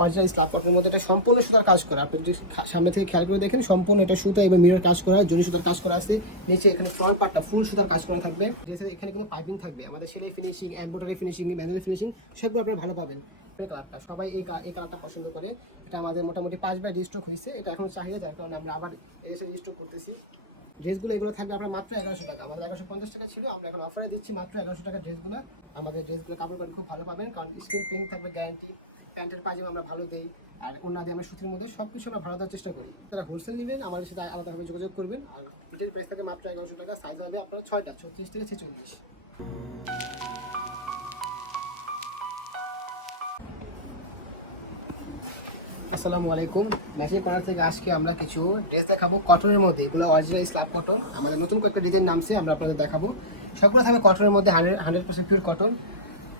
Original slab কটনের মধ্যে এটা সম্পূর্ণ সুতার কাজ করা। আপনি যদি সামনে থেকে খেয়াল করে দেখেন সম্পূর্ণ এটা সুতা এবং মিরর কাজ করা, জরি সুতার কাজ করা আছে। নিচে এখানে ফ্রন্ট পার্টটা ফুল সুতার কাজ করা থাকবে, যেখানে এখানে কোনো পাইপিং থাকবে। আমাদের সেলাই finishing, embroidery finishing, manual finishing সবগুলো আপনারা ভালো পাবেন। কালারটা সবাই এই কালারটা পছন্দ করে। এটা আমাদের মোটামুটি 5 বার রিস্টক হয়েছে, এটা এখন চাহিদা, যার কারণে আমরা আবার এসে রিস্টক করতেছি। ড্রেসগুলো এগুলো থাকবে আপনার মাত্র 1100 টাকা। আমাদের 1150 টাকা ছিল, আমরা এখন অফারে দিচ্ছি মাত্র 1100 টাকা ড্রেসগুলো। আমাদের ড্রেসগুলো কাপড় কোয়ালিটি খুব ভালো পাবেন, কারণ স্ক্রিন প্রিন্ট থাকবে গ্যারান্টি। প্যান্টের পাজামা আমরা ভালো দেই, আর অন্য দিয়ে আমরা সুতির মধ্যে সব কিছু আমরা ভালো দেওয়ার চেষ্টা করি। তারা হোলসেল নেবেন আমাদের সাথে আলাদাভাবে যোগাযোগ করবেন। আর এটার প্রাইস থাকে মাত্র 1100 টাকা। সাইজ হবে আপনার 6টা, 36 থেকে 46। আসসালামু আলাইকুম। ম্যাচিং কর্নার থেকে আজকে আমরা কিছু ড্রেস দেখাবো কটনের মধ্যে। এগুলো অরিজিনাল স্ল্যাব কটন, আমাদের নতুন কয়েকটা ডিজাইন নামছে, আমরা আপনাদের দেখাবো। সবগুলো থাকবে কটনের মধ্যে, 100% পিওর কটন।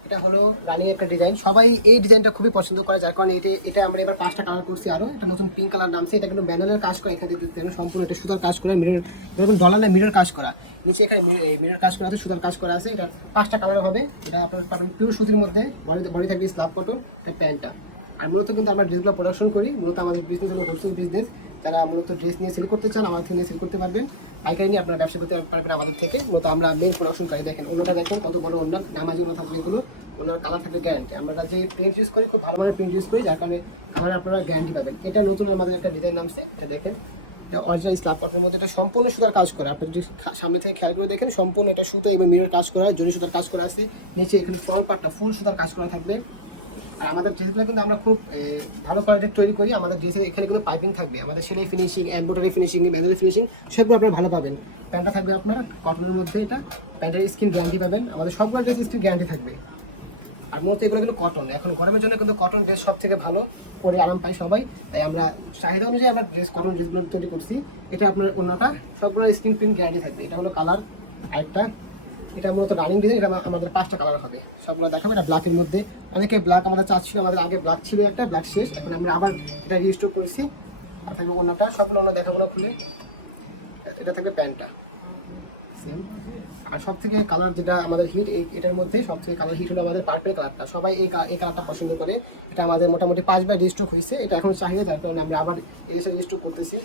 এটা হলো রানিং একটা ডিজাইন, সবাই এই ডিজাইনটা খুবই পছন্দ করে, যার কারণে এটা আমরা এবার 5টা কালার করছি। আরও এটা নতুন পিঙ্ক কালার নামছে। এটা কিন্তু ব্যানারের কাজ করা, এখানে দেখতে সম্পূর্ণ এটা সুতার কাজ করা, মিরর এরকম ডলার মিরর কাজ করা। নিচে এখানে মিরর কাজ করা আছে, সুতার কাজ করা আছে। এটা 5টা কালার হবে। এটা আপনার পাবেন পিওর সুতির মধ্যে, বডি থাকবে স্ল্যাব কটন, এটা প্যান্টটা। আর মূলত কিন্তু আমরা ড্রেসগুলো প্রোডাকশন করি। মূলত আমাদের বিজনেস হলো হোলসেল বিজনেস। যারা মূলত ড্রেস নিয়ে সেল করতে চান আমাদের থেকে সেল করতে পারবেন, পাইকারি নিয়ে আপনারা ব্যবসা করতে পারবেন আমাদের থেকে। মূলত আমরা মেন প্রোডাকশন করি। দেখেন অন্যটা দেখেন কত বড় অন্য নামাজি অন্য থাকবে, এগুলো ওনার কালার থাকবে গ্যারান্টি। আমরা যে প্রিন্ট ইউজ করি খুব ভালো মানের প্রিন্ট ইউজ করি, যার কারণে কালার আপনারা গ্যারান্টি পাবেন। এটা নতুন আমাদের একটা ডিজাইন নামছে, এটা দেখেন এটা অরিজিনাল স্ল্যাব কটনের মধ্যে, এটা সম্পূর্ণ সুতার কাজ করা। আপনি যদি সামনে থেকে খেয়াল করে দেখেন সম্পূর্ণ এটা সুতো এবং মিরর কাজ করা, জরি সুতার কাজ করা আছে। নিচে এখানে ফ্রন্ট পার্টটা ফুল সুতার কাজ করা থাকবে। আর আমাদের ড্রেসগুলো কিন্তু আমরা খুব ভালো কোয়ালিটির তৈরি করি। আমাদের ড্রেসের এখানে কিন্তু পাইপিং থাকবে, আমাদের সেলাই finishing, embroidery finishing, manual finishing সবগুলো আপনারা ভালো পাবেন। প্যান্টটা থাকবে আপনার কটনের মধ্যে, এটা প্যান্টের স্কিন গ্যারান্টি পাবেন। আমাদের সবগুলো ড্রেস স্কিন গ্যারান্টি থাকবে। আর মূলত এগুলো কিন্তু কটন, এখন গরমের জন্য কিন্তু কটন ড্রেস সব থেকে ভালো, পরে আরাম পাই সবাই। তাই আমরা চাহিদা অনুযায়ী আমরা কটন ড্রেসগুলো তৈরি করছি। এটা আপনার অন্যটা সবগুলো স্ক্রিন প্রিন্ট গ্যারান্টি থাকবে। এটা হলো কালার আরেকটা, এটা মূলত রানিং ডিজাইন। এটা আমাদের 5টা কালার হবে, সবগুলো দেখাবো। এটা ব্ল্যাকের মধ্যে, অনেকে ব্ল্যাক আমাদের চাচ্ছিল, আমাদের আগে ব্ল্যাক ছিল একটা, ব্ল্যাক শেষ, এখন আমরা আবার এটা রিস্টোর করেছি। আর থাকবে অন্যটা, সবগুলো অন্য দেখাবো না খুলে। এটা থাকবে প্যান্টটা সেম। আর সব থেকে কালার যেটা আমাদের হিট, এটার মধ্যে সব থেকে কালার হিট হলো আমাদের পার্পল কালারটা। সবাই এই কালারটা পছন্দ করে। এটা আমাদের মোটামুটি 5বার রিস্টক হয়েছে, এটা এখন চাহিদা, যার কারণে আমরা আবার এসে রিস্টক করতেছি।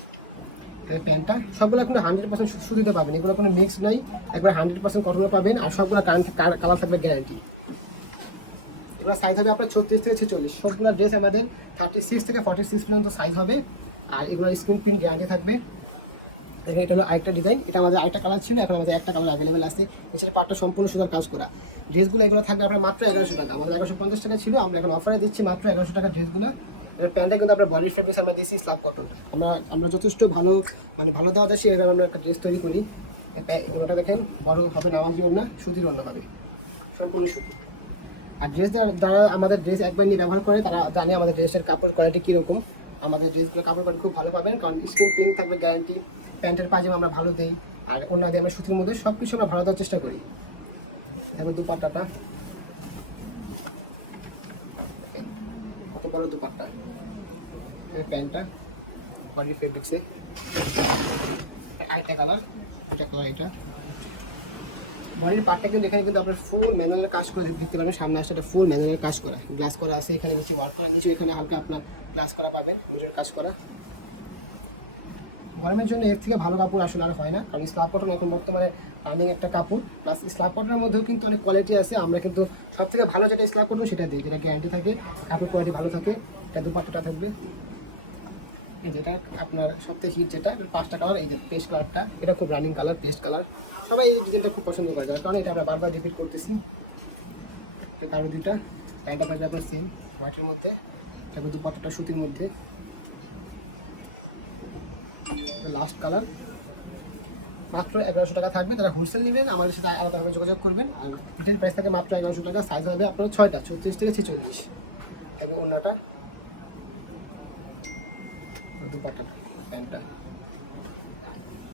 প্যান্টটা সবগুলো কিন্তু 100% সুতিতে পাবেন, এগুলো কোনো মিক্স নাই, একবার 100% কটনে পাবেন। আর সবগুলো কালার থাকবে গ্যারান্টি। এগুলো সাইজ হবে আপনার 36 থেকে 46। সবগুলো ড্রেস আমাদের 36 থেকে 46 পর্যন্ত সাইজ হবে। আর এগুলো স্ক্রিন প্রিন্ট গ্যারান্টি থাকবে। দেখেন এটা হলো আরেকটা ডিজাইন, এটা আমাদের আরেকটা কালার ছিল, এখন আমাদের একটা কালার অ্যাভেলেবেল আছে। এছাড়া পার্টটা সম্পূর্ণ সুতার কাজ করা। ড্রেসগুলো এগুলো থাকবে আপনার মাত্র 1100 টাকা। আমাদের 1150 টাকা ছিল, আমরা এখন অফারে দিচ্ছি মাত্র 1100 টাকা ড্রেসগুলো। এর প্যান্টটা কিন্তু আপনার বডি ফেব্রিক্স আমরা দিচ্ছি স্ল্যাব কটন। আমরা যথেষ্ট ভালো ভালো দেওয়া যায়, সেভাবে আমরা একটা ড্রেস তৈরি করি। এগুলোটা দেখেন বড় হবে, নামাজি ওড়না, সুতির ওড়না হবে, সম্পূর্ণ সুতি। আর ড্রেস যারা আমাদের ড্রেস একবার নিয়ে ব্যবহার করে তারা জানে আমাদের ড্রেসের কাপড় কোয়ালিটি কীরকম। আমাদের ড্রেসগুলো কাপড় কোয়ালিটি খুব ভালো পাবেন, কারণ স্ক্রিন প্রিন্ট থাকবে গ্যারান্টি। প্যান্টের পাজামা আমরা ভালো দিই, আর অন্য দিয়ে আমরা সুতির মধ্যে সব কিছু আমরা ভালো দেওয়ার চেষ্টা করি। তারপর দুপাট্টাটা কত বড় দুপাট্টা, প্যান্টটা বডি ফেব্রিক্সে আরেকটা কালার, এটা কালার, এটা বডির পার্টটা কিন্তু এখানে কিন্তু আপনার ফুল ম্যানুয়ালের কাজ করে দিতে পারবেন। সামনে আসলে ফুল ম্যানুয়ালের কাজ করা, গ্লাস করা আছে এখানে, নিচে ওয়ার্ক করা, নিচে এখানে হালকা আপনার গ্লাস করা পাবেন, নিজের কাজ করা। গরমের জন্য এর থেকে ভালো কাপড় আসলে আর হয় না, কারণ স্ল্যাব কটন এখন বর্তমানে রানিং একটা কাপড়। প্লাস স্ল্যাব কটনের মধ্যেও কিন্তু অনেক কোয়ালিটি আছে। আমরা কিন্তু সব থেকে ভালো যেটা স্ল্যাব কটন সেটা দিই, যেটা গ্যারান্টি থাকে, কাপড় কোয়ালিটি ভালো থাকে। এটা দুপাট্টাটা থাকবে, যেটা আপনার সবথেকে হিট, যেটা 5টা কালার। এই যে পেস্ট কালারটা, এটা খুব রানিং কালার, পেস্ট কালার। সবাই এই ডিজাইনটা খুব পছন্দ করে, যার কারণে এটা আমরা বারবার রিপিট করতেছি। কারো দুইটা প্যান্টটা থাকবে আপনার সেম হোয়াইটের মধ্যে, তারপর দুপাট্টাটা সুতির মধ্যে, লাস্ট কালার। মাত্র 1100 টাকা থাকবে। যারা হোলসেল নেবেন আমাদের সাথে আলাদাভাবে যোগাযোগ করবেন। আর রিটেল প্রাইস থাকে মাত্র 1100 টাকা। সাইজ হবে আপনার 6টা, 36 থেকে 46। এবং অন্যটা দুপাট্টা প্যান্টটা